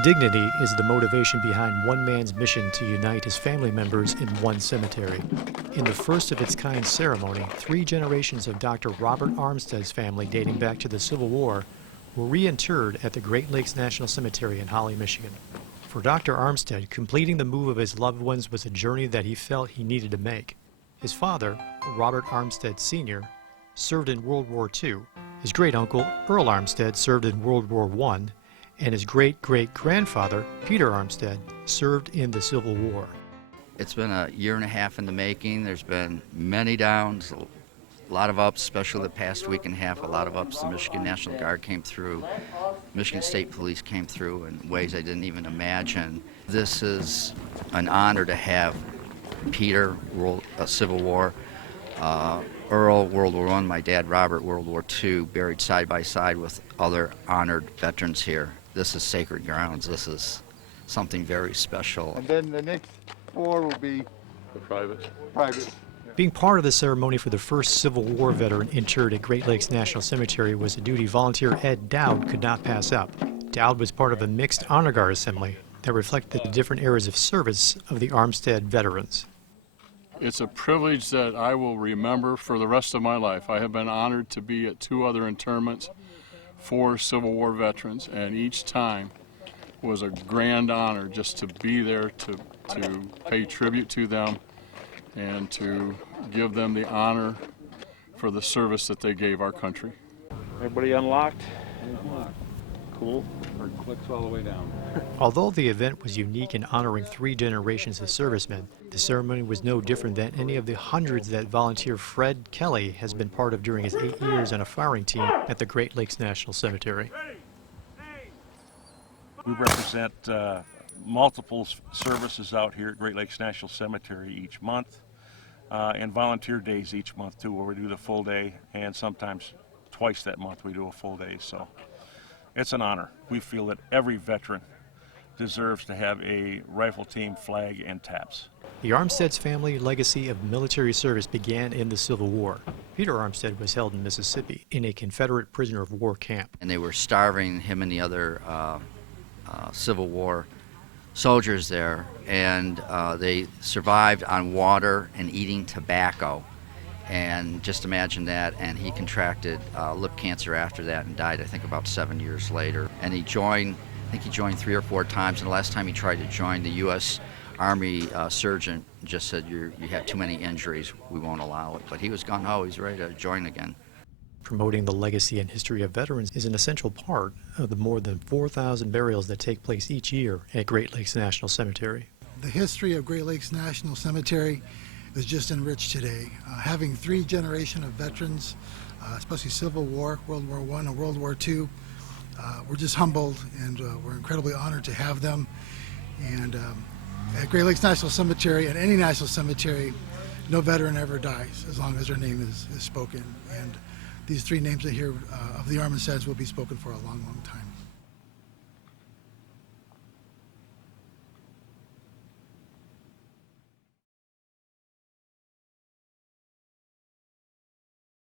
Dignity is the motivation behind one man's mission to unite his family members in one cemetery. In the first of its kind ceremony, 3 generations of Dr. Robert Armstead's family dating back to the Civil War were reinterred at the Great Lakes National Cemetery in Holly, Michigan. For Dr. Armstead, completing the move of his loved ones was a journey that he felt he needed to make. His father, Robert Armstead Sr., served in World War II. His great-uncle, Earl Armstead, served in World War I, and his great-great-grandfather, Peter Armstead, served in the Civil War. It's been a year and a half in the making. There's been many downs, a lot of ups, especially the past week and a half, a lot of ups. The Michigan National Guard came through, Michigan State Police came through in ways I didn't even imagine. This is an honor to have Peter, Civil War, Earl, World War I, my dad, Robert, World War II, buried side by side with other honored veterans here. This is sacred grounds. This is something very special. And then the next 4 will be the privates. Being part of the ceremony for the first Civil War veteran interred at Great Lakes National Cemetery was a duty volunteer Ed Dowd could not pass up. Dowd was part of a mixed honor guard assembly that reflected the different eras of service of the Armstead veterans. It's a privilege that I will remember for the rest of my life. I have been honored to be at 2 other interments for Civil War veterans, and each time was a grand honor just to be there to pay tribute to them and to give them the honor for the service that they gave our country. Everybody unlocked? Cool. Or clicks all the way down. Although the event was unique in honoring 3 generations of servicemen, the ceremony was no different than any of the hundreds that volunteer Fred Kelly has been part of during his 8 years on a firing team at the Great Lakes National Cemetery. We represent multiple services out here at Great Lakes National Cemetery each month, and volunteer days each month too, where we do the full day, and sometimes twice that month we do a full day. So it's an honor. We feel that every veteran deserves to have a rifle team, flag, and taps. The Armstead's family legacy of military service began in the Civil War. Peter Armstead was held in Mississippi in a Confederate prisoner of war camp. And they were starving, him and the other Civil War soldiers there, and they survived on water and eating tobacco. And just imagine that, and he contracted lip cancer after that and died, I think, about 7 years later. And he joined, I think he joined 3 or 4 times, and the last time he tried to join, the U.S. Army surgeon just said, you have too many injuries, we won't allow it. But he was gung-ho, he's ready to join again. Promoting the legacy and history of veterans is an essential part of the more than 4,000 burials that take place each year at Great Lakes National Cemetery. The history of Great Lakes National Cemetery is just enriched today. Having 3 generations of veterans, especially Civil War, World War I and World War II, we're just humbled, and we're incredibly honored to have them. And at Great Lakes National Cemetery, and any national cemetery, no veteran ever dies as long as their name is spoken. And these 3 names here of the Armsteads will be spoken for a long, long time.